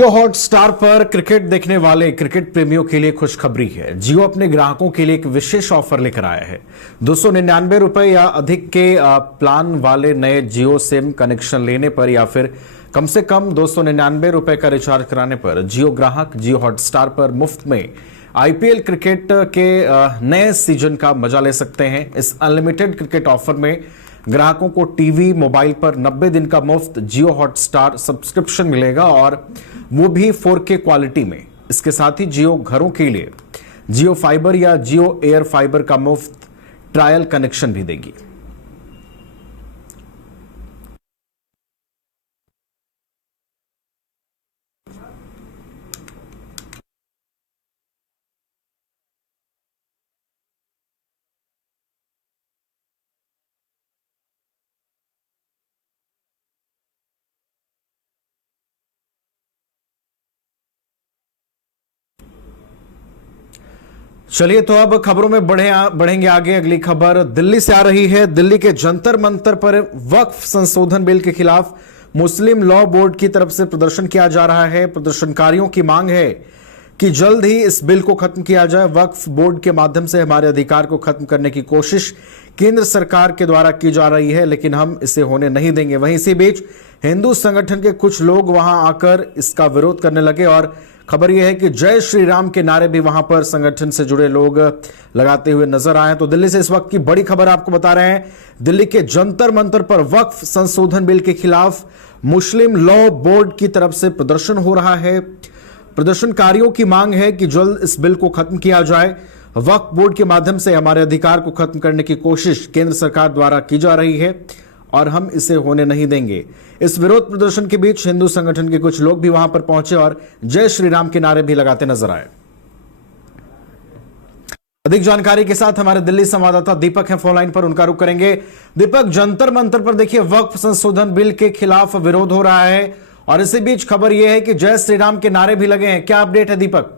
जियो Hotstar पर cricket देखने वाले क्रिकेट प्रेमियों के लिए खुशखबरी है। जियो अपने ग्राहकों के लिए एक विशेष ऑफर लेकर आया है। 299 रुपए या अधिक के प्लान वाले नए जियो सिम कनेक्शन लेने पर या फिर कम से कम 299 रुपए का रिचार्ज कराने पर जियो ग्राहक जियो हॉटस्टार पर मुफ्त में आईपीएल क्रिकेट के नए सीजन का मजा ले सकते हैं। इस अनलिमिटेड क्रिकेट ऑफर में ग्राहकों को टीवी मोबाइल पर 90 दिन का मुफ्त जियो हॉटस्टार सब्सक्रिप्शन मिलेगा और वो भी 4K क्वालिटी में। इसके साथ ही जियो घरों के लिए जियो फाइबर या जियो एयर फाइबर का मुफ्त ट्रायल कनेक्शन भी देगी। चलिए तो अब खबरों में बढ़ेंगे आगे। अगली खबर दिल्ली से आ रही है। दिल्ली के जंतर मंतर पर वक्फ संशोधन बिल के खिलाफ मुस्लिम लॉ बोर्ड की तरफ से प्रदर्शन किया जा रहा है। प्रदर्शनकारियों की मांग है कि जल्द ही इस बिल को खत्म किया जाए। वक्फ बोर्ड के माध्यम से हमारे अधिकार को खत्म करने की कोशिश केंद्र सरकार के द्वारा की जा रही है, लेकिन हम इसे होने नहीं देंगे। वहीं इसी बीच हिंदू संगठन के कुछ लोग वहां आकर इसका विरोध करने लगे और खबर यह है कि जय श्री राम के नारे भी वहां पर संगठन से जुड़े लोग लगाते हुए नजर आए। तो दिल्ली से इस वक्त की बड़ी खबर आपको बता रहे हैं। दिल्ली के जंतर मंतर पर वक्फ संशोधन बिल के खिलाफ मुस्लिम लॉ बोर्ड की तरफ से प्रदर्शन हो रहा है। प्रदर्शनकारियों की मांग है कि जल्द इस बिल को खत्म किया जाए। वक्फ बोर्ड के माध्यम से हमारे अधिकार को खत्म करने की कोशिश केंद्र सरकार द्वारा की जा रही है और हम इसे होने नहीं देंगे। इस विरोध प्रदर्शन के बीच हिंदू संगठन के कुछ लोग भी वहां पर पहुंचे और जय श्री राम के नारे भी लगाते नजर आए। अधिक जानकारी के साथ हमारे दिल्ली संवाददाता दीपक हैं फोन लाइन पर, उनका रुख करेंगे। दीपक, जंतर मंतर पर देखिए वक्फ संशोधन बिल के खिलाफ विरोध हो रहा है और इसी बीच खबर यह है कि जय श्री राम के नारे भी लगे हैं। क्या अपडेट है दीपक?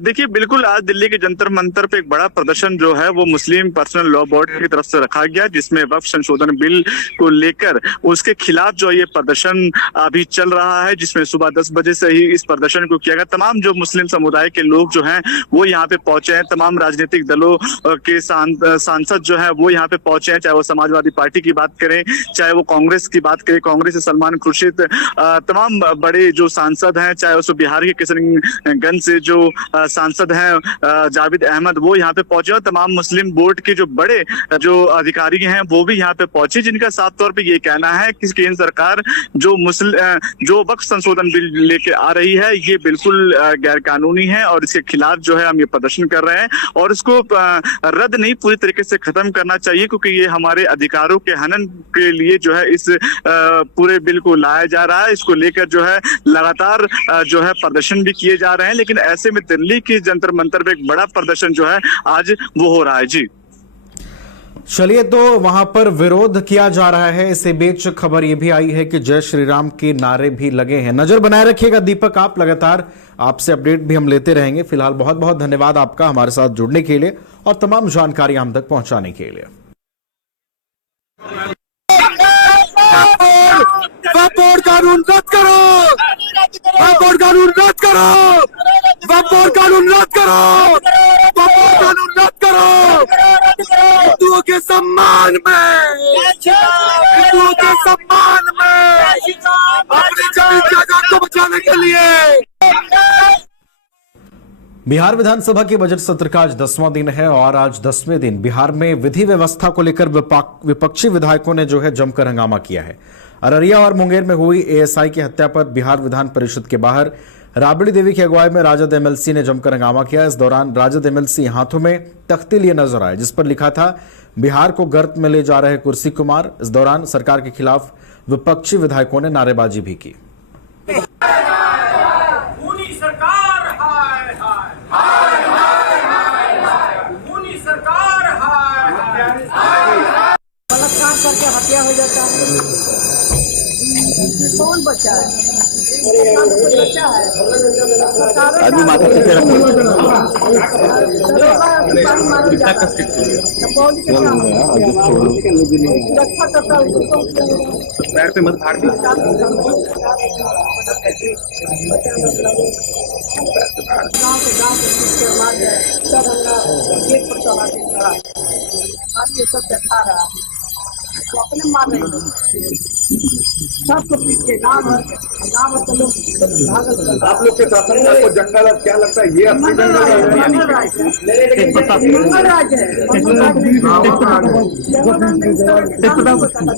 देखिए, बिल्कुल आज दिल्ली के जंतर मंतर पे एक बड़ा प्रदर्शन जो है वो मुस्लिम पर्सनल लॉ बोर्ड की तरफ से रखा गया, जिसमें वक्फ संशोधन बिल को लेकर उसके खिलाफ जो ये प्रदर्शन अभी चल रहा है, जिसमें सुबह 10 बजे से ही इस प्रदर्शन को किया गया। तमाम जो मुस्लिम समुदाय के लोग जो हैं वो यहाँ पे पहुंचे हैं। तमाम राजनीतिक दलों के सांसद जो है वो यहाँ पे पहुंचे हैं, चाहे वो समाजवादी पार्टी की बात करें, चाहे वो कांग्रेस की बात करें। कांग्रेस से सलमान खुर्शीद, तमाम बड़े जो सांसद हैं, चाहे उस बिहार के किशनगंज से जो सांसद हैं जावेद अहमद, वो यहाँ पे पहुंचे और तमाम मुस्लिम बोर्ड के जो बड़े जो अधिकारी हैं वो भी यहाँ पे पहुंचे, जिनका साफ तौर पे ये कहना है कि केंद्र सरकार जो वक्फ संशोधन बिल लेके आ रही है ये बिल्कुल गैर कानूनी है और इसके खिलाफ जो है हम ये प्रदर्शन कर रहे हैं और इसको रद्द नहीं पूरी तरीके से खत्म करना चाहिए, क्योंकि ये हमारे अधिकारों के हनन के लिए जो है इस पूरे बिल को लाया जा रहा है। इसको लेकर जो है लगातार जो है प्रदर्शन भी किए जा रहे हैं, लेकिन ऐसे में दिल्ली के जंतर मंतर पे एक बड़ा प्रदर्शन जो है आज वो हो रहा है। जी चलिए, तो वहां पर विरोध किया जा रहा है। इसी बीच खबर यह भी आई है कि जय श्री राम के नारे भी लगे हैं। नजर बनाए रखिएगा दीपक, आप लगातार आपसे अपडेट भी हम लेते रहेंगे। फिलहाल बहुत बहुत धन्यवाद आपका हमारे साथ जुड़ने के लिए और तमाम जानकारी हम तक पहुंचाने के लिए। कानून रद्द करो, कानून रद्द करो, कानून रद्द करो, कानून रद्द करो। हिंदुओं के सम्मान में, हिंदुओं के सम्मान में अपनी जमीन जायदाद को बचाने के लिए। बिहार विधानसभा के बजट सत्र का आज 10वां दिन है और आज 10वें दिन बिहार में विधि व्यवस्था को लेकर विपक्षी विधायकों ने जो है जमकर हंगामा किया है। अररिया और मुंगेर में हुई एएसआई की हत्या पर बिहार विधान परिषद के बाहर राबड़ी देवी की अगुवाई में राजद एमएलसी ने जमकर हंगामा किया। इस दौरान राजद एमएलसी हाथों में तख्ती लिए नजर आए, जिस पर लिखा था बिहार को गर्त में ले जा रहे कुर्सी कुमार। इस दौरान सरकार के खिलाफ विपक्षी विधायकों ने नारेबाजी भी की। करके हत्या हो जाता है, कौन बच्चा है? बच्चा है आदमी माथा पे पैर पे मत फाड़ दी। गाँव के पीछे मार गए, सब हमरा गेट पर चढ़ा के खड़ा है। आज ये सब दिखा रहा है, तो अपने मार रहे हैं सबको पीछे गाँव भर के लोग भागल चल। आप लोग के शासन में आपको जंगल क्या लगता है, ये असली जंगल है? मंगल राज है, मंगल राज है, मंगल राज नहीं।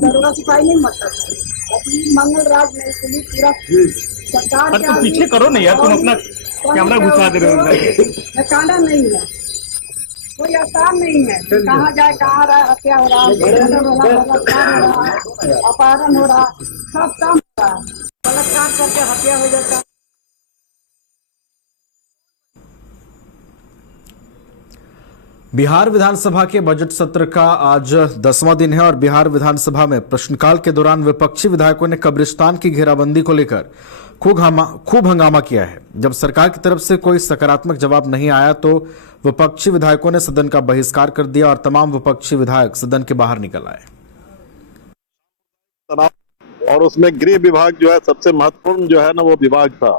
दरोगा सिपाही नहीं मरता, मंगल राज में इसलिए पूरा सरकार के पीछे करो ना यार, तुम अपना कैमरा घुसा दे रहे हो। कांडा नहीं है, कोई आसान नहीं है। कहाँ जाए, कहाँ रहा, हत्या हो रहा है, बलात्कार हो रहा है, अपहरण हो रहा है, सब काम हो रहा है। बलात्कार करके हत्या हो जाता है। बिहार विधानसभा के बजट सत्र का आज 10वां दिन है और बिहार विधानसभा में प्रश्नकाल के दौरान विपक्षी विधायकों ने कब्रिस्तान की घेराबंदी को लेकर खूब हंगामा किया है। जब सरकार की तरफ से कोई सकारात्मक जवाब नहीं आया तो विपक्षी विधायकों ने सदन का बहिष्कार कर दिया और तमाम विपक्षी विधायक सदन के बाहर निकल आए। और उसमें गृह विभाग जो है सबसे महत्वपूर्ण जो है ना वो विभाग था,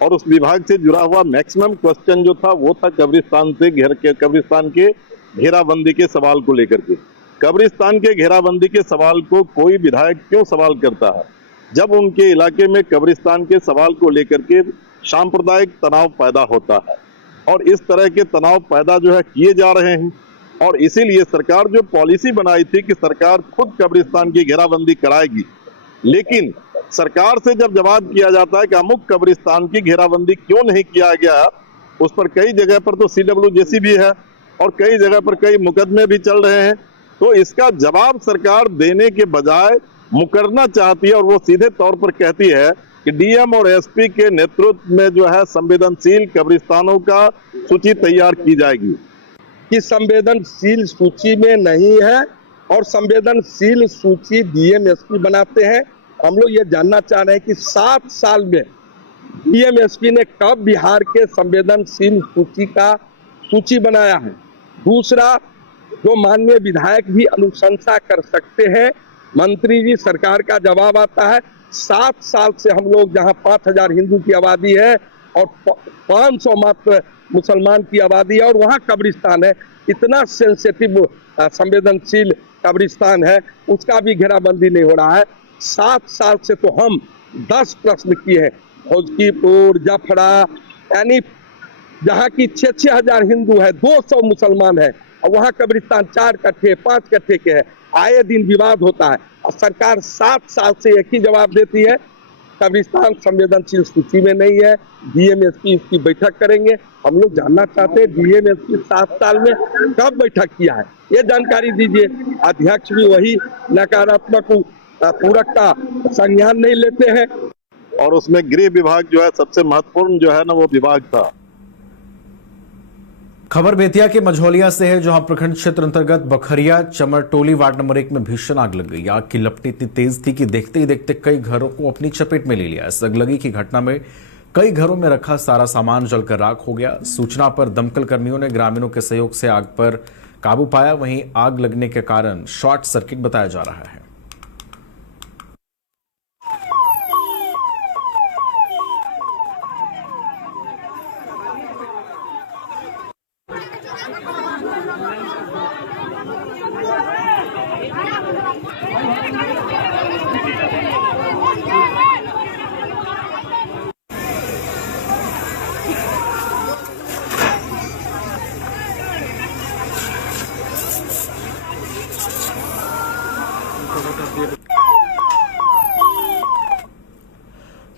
और उस विभाग से जुड़ा हुआ मैक्सिमम क्वेश्चन जो था वो था कब्रिस्तान के घेराबंदी के सवाल को लेकर के। कब्रिस्तान के घेराबंदी के सवाल को कोई विधायक क्यों सवाल करता है, जब उनके इलाके में कब्रिस्तान के सवाल को लेकर के सांप्रदायिक तनाव पैदा होता है, और इस तरह के तनाव पैदा जो है किए जा रहे हैं। और इसीलिए सरकार जो पॉलिसी बनाई थी कि सरकार खुद कब्रिस्तान की घेराबंदी कराएगी, लेकिन सरकार से जब जवाब किया जाता है कि अमुक कब्रिस्तान की घेराबंदी क्यों नहीं किया गया, उस पर कई जगह पर तो CWJC भी है और कई जगह पर कई मुकदमे भी चल रहे हैं, तो इसका जवाब सरकार देने के बजाय मुकरना चाहती है और वो सीधे तौर पर कहती है कि DM और SP के नेतृत्व में जो है संवेदनशील कब्रिस्तानों का सूची तैयार की जाएगी। कि संवेदनशील सूची में नहीं है और संवेदनशील सूची DM SP बनाते हैं। हम लोग ये जानना चाह रहे हैं कि 7 साल में DM SP ने कब बिहार के संवेदनशील सूची बनाया है। दूसरा, जो माननीय विधायक भी अनुशंसा कर सकते हैं, मंत्री जी, सरकार का जवाब आता है 7 साल से हम लोग जहां 5000 हिंदू की आबादी है और 500 मात्र मुसलमान की आबादी है और वहां कब्रिस्तान है, इतना सेंसिटिव संवेदनशील कब्रिस्तान है, उसका भी घेराबंदी नहीं हो रहा है। 7 साल से तो हम 10 प्रश्न किए हैं, भोजकीपुर, जफरा, यानी जहाँ की 6-6 हजार हिंदू है, 200 मुसलमान है और वहाँ कब्रिस्तान 4 कट्ठे 5 कट्ठे के है। आए दिन विवाद होता है और सरकार 7 साल से एक ही जवाब देती है, कब्रिस्तान संवेदनशील सूची में नहीं है। DM SP इसकी बैठक करेंगे। हम लोग जानना चाहते हैं DM SP 7 साल में कब बैठक किया है, ये जानकारी दीजिए। अध्यक्ष भी वही नकारात्मक पूरक का संज्ञान नहीं लेते हैं। और उसमें गृह विभाग जो है सबसे महत्वपूर्ण जो है ना वो विभाग था। खबर बेतिया के मझौलिया से है, जहां प्रखंड क्षेत्र अंतर्गत बखरिया चमरटोली वार्ड नंबर 1 में भीषण आग लग गई। आग की लपटें इतनी तेज थी कि देखते ही देखते कई घरों को अपनी चपेट में ले लिया। इस अगलगी की घटना में कई घरों में रखा सारा सामान जलकर राख हो गया। सूचना पर दमकल कर्मियों ने ग्रामीणों के सहयोग से आग पर काबू पाया। वहीं आग लगने के कारण शॉर्ट सर्किट बताया जा रहा है।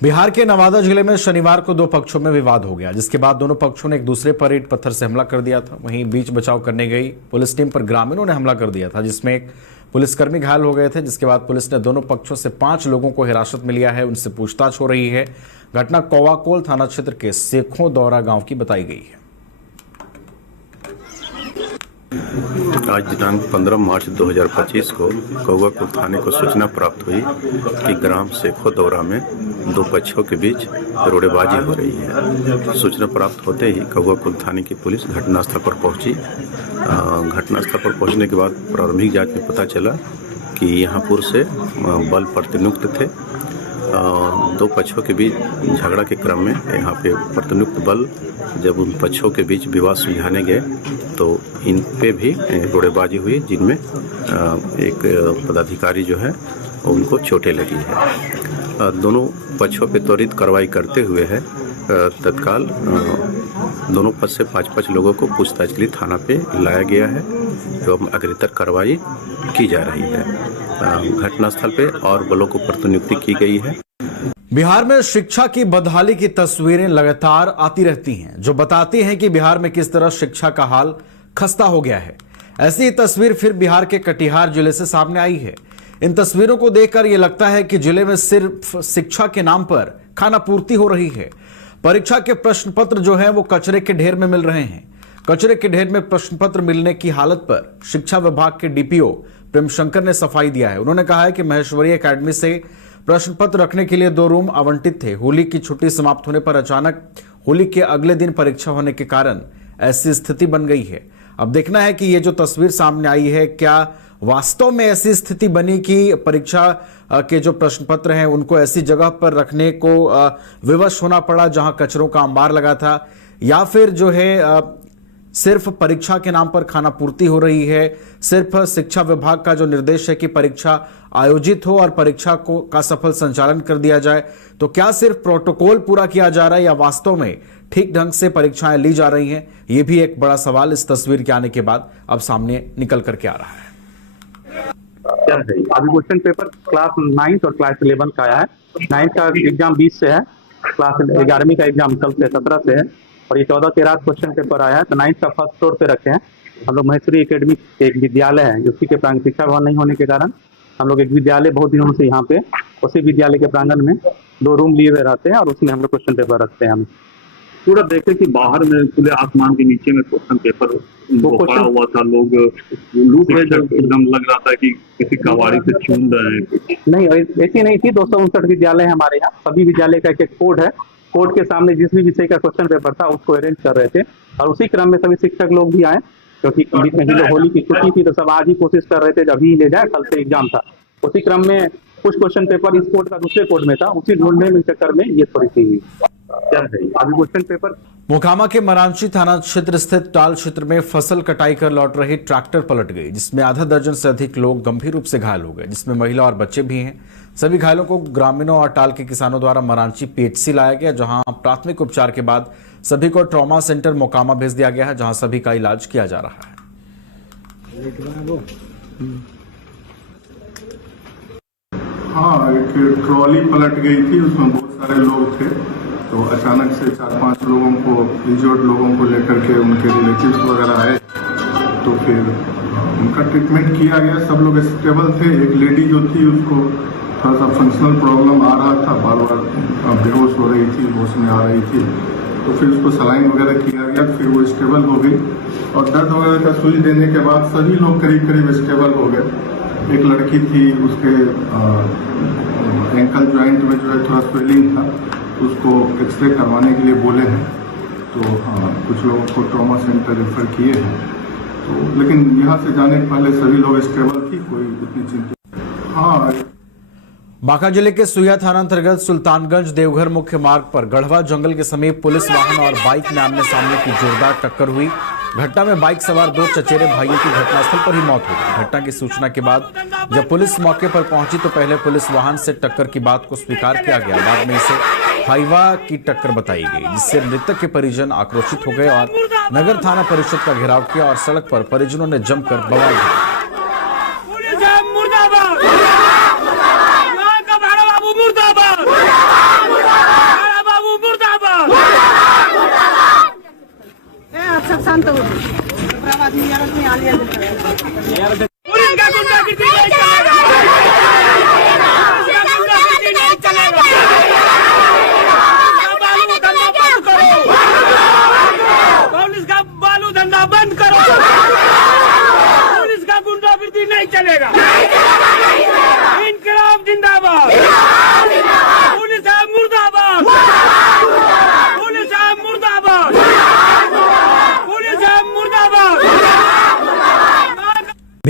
बिहार के नवादा जिले में शनिवार को 2 पक्षों में विवाद हो गया, जिसके बाद दोनों पक्षों ने एक दूसरे पर ईंट पत्थर से हमला कर दिया था। वहीं बीच बचाव करने गई पुलिस टीम पर ग्रामीणों ने हमला कर दिया था, जिसमें एक पुलिसकर्मी घायल हो गए थे। जिसके बाद पुलिस ने दोनों पक्षों से 5 लोगों को हिरासत में लिया है, उनसे पूछताछ हो रही है। घटना कौवाकोल थाना क्षेत्र के सेखों दौरा गांव की बताई गई है। आज दिनांक 15 मार्च 2025 को कौवाकोल थाने को सूचना प्राप्त हुई कि ग्राम सेखों दौरा में 2 पक्षों के बीच रोड़ेबाजी हो रही है। सूचना प्राप्त होते ही कौवाकोल थाने की पुलिस घटनास्थल पर पहुंची। घटनास्थल पर पहुंचने के बाद प्रारंभिक जांच में पता चला कि यहाँ पूर्व से बल प्रतिनियुक्त थे। दो पक्षों के बीच झगड़ा के क्रम में यहाँ पे प्रतिनियुक्त बल जब उन पक्षों के बीच विवाद सुलझाने गए तो इन पे भी रोड़ेबाजी हुई, जिनमें एक पदाधिकारी जो है उनको चोटें लगी है। दोनों पक्षों पे त्वरित कार्रवाई करते हुए है तत्काल दोनों पक्ष से 5-5 लोगों को पूछताछ के लिए थाना पे लाया गया है एवं अग्रितर कार्रवाई की जा रही है। घटनास्थल पे और बलों को प्रतिनियुक्ति की गई है। बिहार में शिक्षा की बदहाली की तस्वीरें लगातार आती रहती हैं, जो बताती हैं कि बिहार में किस तरह शिक्षा का हाल खस्ता हो गया है। ऐसी ही तस्वीर फिर बिहार के कटिहार जिले से सामने आई है। इन तस्वीरों को देखकर यह लगता है कि जिले में सिर्फ शिक्षा के नाम पर खाना पूर्ति हो रही है। परीक्षा के प्रश्न पत्र जो है वो कचरे के ढेर में मिल रहे हैं। कचरे के ढेर में प्रश्न पत्र मिलने की हालत पर शिक्षा विभाग के डीपीओ प्रेम शंकर ने सफाई दिया है। उन्होंने कहा है कि महेश्वरी एकेडमी से प्रश्न पत्र रखने के लिए 2 रूम आवंटित थे। होली की छुट्टी समाप्त होने पर अचानक होली के अगले दिन परीक्षा होने के कारण ऐसी स्थिति बन गई है। अब देखना है कि ये जो तस्वीर सामने आई है, क्या वास्तव में ऐसी स्थिति बनी कि परीक्षा के जो प्रश्न पत्र हैं उनको ऐसी जगह पर रखने को विवश होना पड़ा जहां कचरों का अंबार लगा था, या फिर जो है सिर्फ परीक्षा के नाम पर खाना पूर्ति हो रही है। सिर्फ शिक्षा विभाग का जो निर्देश है कि परीक्षा आयोजित हो और परीक्षा को का सफल संचालन कर दिया जाए, तो क्या सिर्फ प्रोटोकॉल पूरा किया जा रहा है या वास्तव में ठीक ढंग से परीक्षाएं ली जा रही हैं? यह भी एक बड़ा सवाल इस तस्वीर के आने के बाद अब सामने निकल करके आ रहा है। अभी क्वेश्चन पेपर क्लास 9 और क्लास 11 का आया है। 9 का एग्जाम 20 से है, क्लास 11वीं का एग्जाम कल से 17 से है, और ये 14-13 क्वेश्चन पेपर आया है। तो 9 का फर्स्ट फ्लोर पे रखे हैं हम लोग। महेश्वरी एकेडमी एक विद्यालय है, उसी के प्रांगण शिक्षा भवन नहीं होने के कारण हम लोग एक विद्यालय बहुत दिनों से यहाँ पे उसी विद्यालय के प्रांगण में 2 रूम लिए हुए रहते हैं और उसमें हम लोग क्वेश्चन पेपर रखते हैं। हम पूरा देखे कि बाहर में खुले आसमान के नीचे में क्वेश्चन पेपर पड़ा हुआ था, लोग लूट रहे थे, एकदम लग रहा था कि किसी कबाड़ी से छून रहे हैं। नहीं, ऐसी नहीं थी। 259 विद्यालय है हमारे यहाँ। सभी विद्यालय का एक कोड है। कोड के सामने जिस भी विषय का क्वेश्चन पेपर था उसको अरेंज कर रहे थे, और उसी क्रम में सभी शिक्षक लोग भी आए, क्योंकि बीच में होली की छुट्टी थी तो सब आज ही कोशिश कर रहे थे जब ही ले जाए, कल से एग्जाम था। उसी क्रम में कुछ क्वेश्चन पेपर इस कोड का दूसरे कोड में था, उसी ढूंढने में चक्कर में ये थोड़ी सी हुई। अभी क्वेश्चन पेपर मोकामा के मरांची थाना क्षेत्र स्थित टाल क्षेत्र में फसल कटाई कर लौट रही ट्रैक्टर पलट गई, जिसमें आधा दर्जन से अधिक लोग गंभीर रूप से घायल हो गए, जिसमें महिला और बच्चे भी हैं। सभी घायलों को ग्रामीणों और टाल के किसानों द्वारा मरांची पीएचसी लाया गया, जहां प्राथमिक उपचार के बाद सभी को ट्रॉमा सेंटर मोकामा भेज दिया गया है, जहां सभी का इलाज किया जा रहा है। हाँ, एक ट्रॉली पलट गई थी, उसमें बहुत सारे लोग थे, तो अचानक से 4-5 लोगों को, इंजर्ड लोगों को लेकर के उनके रिलेटिव्स वगैरह आए, तो फिर उनका ट्रीटमेंट किया गया। सब लोग स्टेबल थे। एक लेडी जो थी उसको थोड़ा सा फंक्शनल प्रॉब्लम आ रहा था, बार बार बेहोश हो रही थी, होश में आ रही थी, तो फिर उसको सलाइन वगैरह किया गया, फिर वो स्टेबल हो गई, और दर्द वगैरह का सुई देने के बाद सभी लोग करीब करीब स्टेबल हो गए। एक लड़की थी, उसके एंकल जॉइंट में जो है थोड़ा स्वेलिंग था, उसको एक्सरे करवाने के लिए बोले हैं, तो हाँ, कुछ लोगों को ट्रॉमा सेंटर रेफर किए हैं, तो लेकिन यहाँ से जाने के पहले सभी लोग स्टेबल थी, कोई उतनी चिंता। हाँ, बांका जिले के सुइया थाना अंतर्गत सुल्तानगंज देवघर मुख्य मार्ग पर गढ़वा जंगल के समीप पुलिस वाहन और बाइक में आमने सामने की जोरदार टक्कर हुई। घटना में बाइक सवार 2 चचेरे भाइयों की घटनास्थल पर ही मौत हो गई। घटना की सूचना के बाद जब पुलिस मौके पर पहुंची तो पहले पुलिस वाहन से टक्कर की बात को स्वीकार किया गया, बाद में इसे हाईवा की टक्कर बताई गई, जिससे मृतक के परिजन आक्रोशित हो गए और नगर थाना परिषद का घेराव किया और सड़क पर परिजनों ने जमकर बवाल किया। पुलिस का बालू धंधा बंद करो, पुलिस का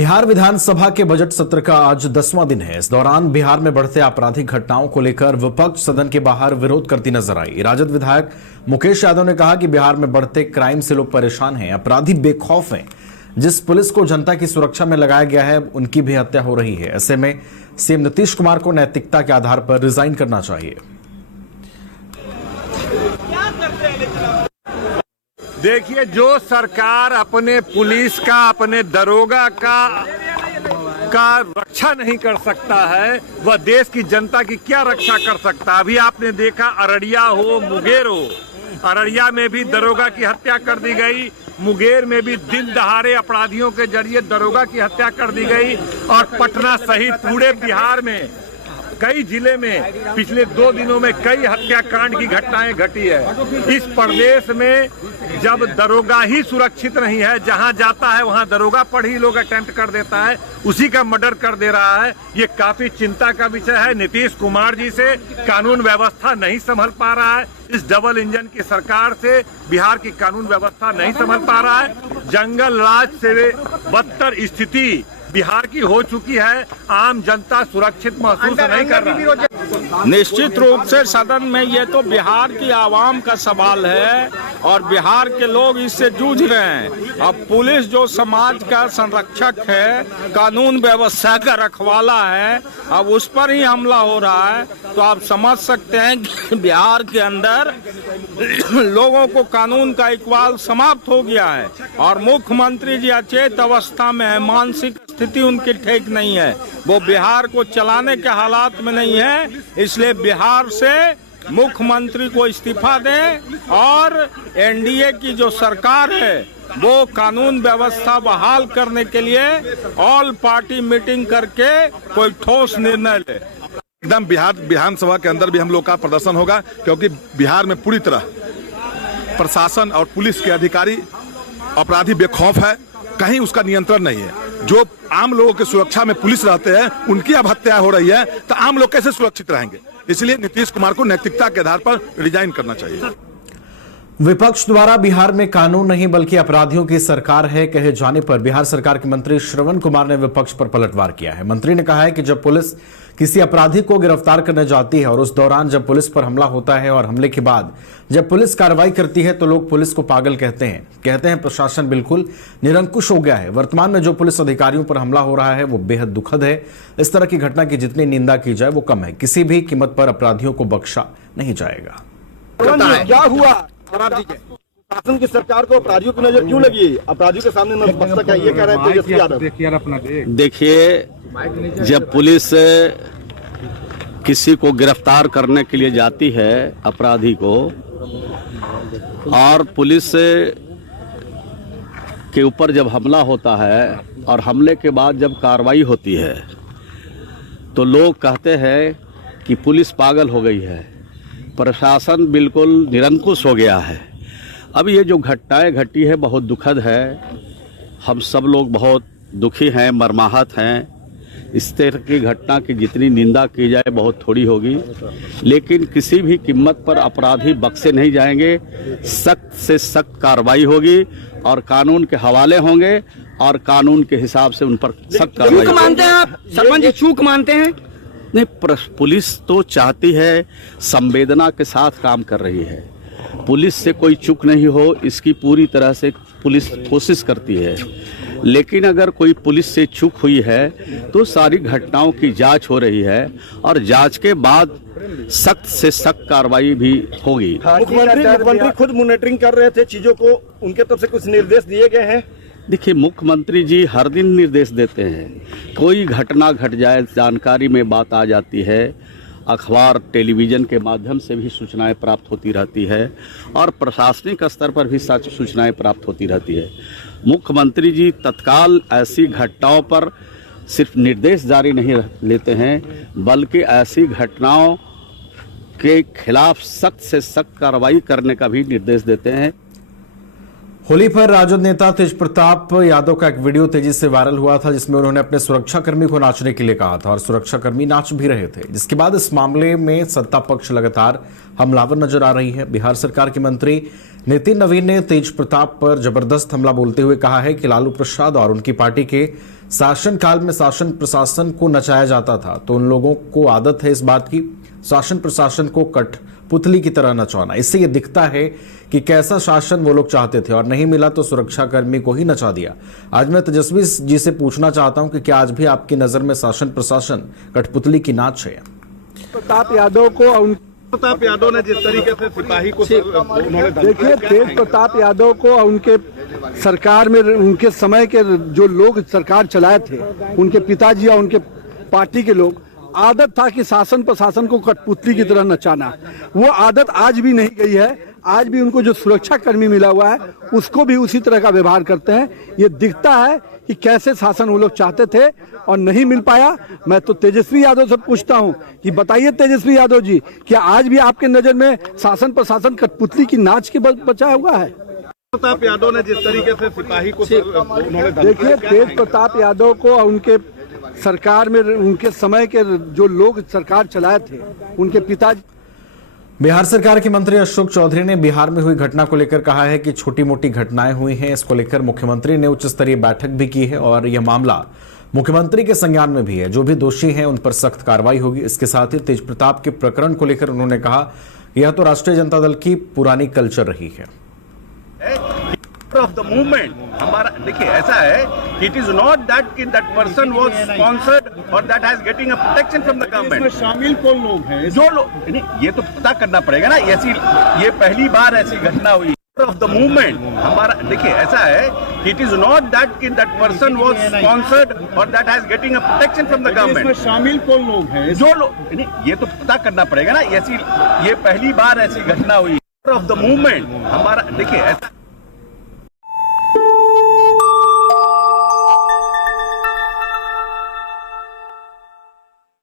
बिहार विधानसभा के बजट सत्र का आज 10वां दिन है। इस दौरान बिहार में बढ़ते आपराधिक घटनाओं को लेकर विपक्ष सदन के बाहर विरोध करती नजर आई। राजद विधायक मुकेश यादव ने कहा कि बिहार में बढ़ते क्राइम से लोग परेशान हैं, अपराधी बेखौफ हैं। जिस पुलिस को जनता की सुरक्षा में लगाया गया है, उनकी भी हत्या हो रही है। ऐसे में सीएम नीतीश कुमार को नैतिकता के आधार पर रिजाइन करना चाहिए। देखिए, जो सरकार अपने पुलिस का, अपने दरोगा का रक्षा नहीं कर सकता है, वह देश की जनता की क्या रक्षा कर सकता है। अभी आपने देखा, अररिया हो, मुंगेर हो, अररिया में भी दरोगा की हत्या कर दी गई, मुंगेर में भी दिन दहाड़े अपराधियों के जरिए दरोगा की हत्या कर दी गई, और पटना सहित पूरे बिहार में कई जिले में पिछले 2 दिनों में कई हत्याकांड की घटनाएं घटी है। इस प्रदेश में जब दरोगा ही सुरक्षित नहीं है, जहां जाता है वहां दरोगा पर ही लोग अटेम्प्ट कर देता है, उसी का मर्डर कर दे रहा है। ये काफी चिंता का विषय है। नीतीश कुमार जी से कानून व्यवस्था नहीं संभल पा रहा है। इस डबल इंजन की सरकार से बिहार की कानून व्यवस्था नहीं संभल पा रहा है। जंगल राज से बदतर स्थिति बिहार की हो चुकी है। आम जनता सुरक्षित महसूस नहीं कर रहा। निश्चित रूप से सदन में ये तो बिहार की आवाम का सवाल है और बिहार के लोग इससे जूझ रहे हैं। अब पुलिस जो समाज का संरक्षक है, कानून व्यवस्था का रखवाला है, अब उस पर ही हमला हो रहा है, तो आप समझ सकते हैं कि बिहार के अंदर लोगों को कानून का इकबाल समाप्त हो गया है और मुख्यमंत्री जी अचेत अवस्था में है। मानसिक स्थिति उनकी ठीक नहीं है, वो बिहार को चलाने के हालात में नहीं है। इसलिए बिहार से मुख्यमंत्री को इस्तीफा दें और एनडीए की जो सरकार है वो कानून व्यवस्था बहाल करने के लिए ऑल पार्टी मीटिंग करके कोई ठोस निर्णय ले। एकदम बिहार विधानसभा के अंदर भी हम लोग का प्रदर्शन होगा, क्योंकि बिहार में पूरी तरह प्रशासन और पुलिस के अधिकारी अपराधी बेखौफ है, कहीं उसका नियंत्रण नहीं है। जो आम लोगों की सुरक्षा में पुलिस रहते हैं, उनकी अब हत्या हो रही है, तो आम लोग कैसे सुरक्षित रहेंगे। इसलिए नीतीश कुमार को नैतिकता के आधार पर रिजाइन करना चाहिए। विपक्ष द्वारा बिहार में कानून नहीं बल्कि अपराधियों की सरकार है कहे जाने पर बिहार सरकार के मंत्री श्रवण कुमार ने विपक्ष पर पलटवार किया है। मंत्री ने कहा है कि जब पुलिस किसी अपराधी को गिरफ्तार करने जाती है और उस दौरान जब पुलिस पर हमला होता है और हमले के बाद जब पुलिस कार्रवाई करती है तो लोग पुलिस को पागल कहते हैं प्रशासन बिल्कुल निरंकुश हो गया है। वर्तमान में जो पुलिस अधिकारियों पर हमला हो रहा है वो बेहद दुखद है। इस तरह की घटना की जितनी निंदा की जाए वो कम है। किसी भी कीमत पर अपराधियों को बख्शा नहीं जाएगा। क्या हुआ शासन की सरकार को अपराधियों की नजर क्यों लगी? अपराधियों के सामने नतमस्तक क्या ये कह रहे हैं तेजस्वी यादव? देखिए, जब पुलिस किसी को गिरफ्तार करने के लिए जाती है अपराधी को, और पुलिस के ऊपर जब हमला होता है और हमले के बाद जब कार्रवाई होती है तो लोग कहते हैं कि पुलिस पागल हो गई है, प्रशासन बिल्कुल निरंकुश हो गया है। अब ये जो घटनाएं घटी है बहुत दुखद है। हम सब लोग बहुत दुखी हैं, मर्माहत हैं। इस तरह की घटना की जितनी निंदा की जाए बहुत थोड़ी होगी, लेकिन किसी भी कीमत पर अपराधी बख्शे नहीं जाएंगे। सख्त से सख्त कार्रवाई होगी और कानून के हवाले होंगे और कानून के हिसाब से उन पर सख्त कार्रवाई होगी। मानते हैं आप सरपंच जी, चूक मानते हैं? नहीं, पुलिस तो चाहती है, संवेदना के साथ काम कर रही है। पुलिस से कोई चूक नहीं हो, इसकी पूरी तरह से पुलिस कोशिश करती है। लेकिन अगर कोई पुलिस से चूक हुई है तो सारी घटनाओं की जांच हो रही है और जांच के बाद सख्त से सख्त कार्रवाई भी होगी। मुख्यमंत्री खुद मॉनिटरिंग कर रहे थे चीजों को, उनके तरफ से कुछ निर्देश दिए गए हैं? देखिए, मुख्यमंत्री जी हर दिन निर्देश देते हैं। कोई घटना घट जाए, जानकारी में बात आ जाती है, अखबार टेलीविज़न के माध्यम से भी सूचनाएं प्राप्त होती रहती है और प्रशासनिक स्तर पर भी सूचनाएं प्राप्त होती रहती है। मुख्यमंत्री जी तत्काल ऐसी घटनाओं पर सिर्फ निर्देश जारी नहीं लेते हैं, बल्कि ऐसी घटनाओं के खिलाफ सख्त से सख्त कार्रवाई करने का भी निर्देश देते हैं। होली पर राजद नेता तेज प्रताप यादव का एक वीडियो तेजी से वायरल हुआ था, जिसमें उन्होंने अपने सुरक्षाकर्मी को नाचने के लिए कहा था और सुरक्षाकर्मी नाच भी रहे थे, जिसके बाद इस मामले में सत्ता पक्ष लगातार हमलावर नजर आ रही है। बिहार सरकार के मंत्री नितिन नवीन ने तेज प्रताप पर जबरदस्त हमला बोलते हुए कहा है कि लालू प्रसाद और उनकी पार्टी के शासनकाल में शासन प्रशासन को नचाया जाता था, तो उन लोगों को आदत है इस बात की शासन प्रशासन को कठपुतली की तरह नचाना। इससे यह दिखता है कि कैसा शासन वो लोग चाहते थे और नहीं मिला तो सुरक्षाकर्मी को ही नचा दिया। आज मैं तेजस्वी जी से पूछना चाहता हूं कि क्या आज भी आपकी नजर में शासन प्रशासन कठपुतली की नाच है? प्रताप यादव को प्रताप यादव ने जिस तरीके से सिपाही को देखिए, तेज प्रताप यादव को उनके सरकार में उनके समय के जो लोग सरकार चलाए थे, उनके पिताजी और उनके पार्टी के लोग, आदत था कि शासन प्रशासन को कठपुतली की तरह नचाना। वो आदत आज भी नहीं गई है। आज भी उनको जो सुरक्षा कर्मी मिला हुआ है उसको भी उसी तरह का व्यवहार करते हैं। ये दिखता है कि कैसे शासन वो लोग चाहते थे और नहीं मिल पाया। मैं तो तेजस्वी यादव से पूछता हूं कि बताइए तेजस्वी यादव जी, क्या आज भी आपके नजर में शासन प्रशासन कठपुतली की नाच के बचा हुआ है? प्रताप यादव ने जिस तरीके से सिपाही को देखिए, तेज प्रताप यादव को उनके सरकार में उनके समय के जो लोग सरकार चलाए थे, उनके पिताजी। बिहार सरकार के मंत्री अशोक चौधरी ने बिहार में हुई घटना को लेकर कहा है कि छोटी मोटी घटनाएं हुई हैं। इसको लेकर मुख्यमंत्री ने उच्च स्तरीय बैठक भी की है और यह मामला मुख्यमंत्री के संज्ञान में भी है। जो भी दोषी हैं उन पर सख्त कार्रवाई होगी। इसके साथ ही तेज प्रताप के प्रकरण को लेकर उन्होंने कहा, यह तो राष्ट्रीय जनता दल की पुरानी कल्चर रही है। ऑफ द मूवमेंट हमारा देखिए ऐसा है, it is not that person was sponsored और that has getting a protection from the government. इसमें शामिल कौन लोग हैं? जो लोग नहीं, ये तो पता करना पड़ेगा ना। ऐसी ये पहली बार ऐसी घटना हुई ऑफ द मूवमेंट हमारा देखिए ऐसा है, it is not that person was sponsored और that has getting a protection from the government. इसमें शामिल कौन लोग हैं? जो लोग नहीं, ये तो पता करना पड़ेगा ना। ऐसी ये पहली बार ऐसी घटना हुई ऑफ द मूवमेंट हमारा देखिए ऐसा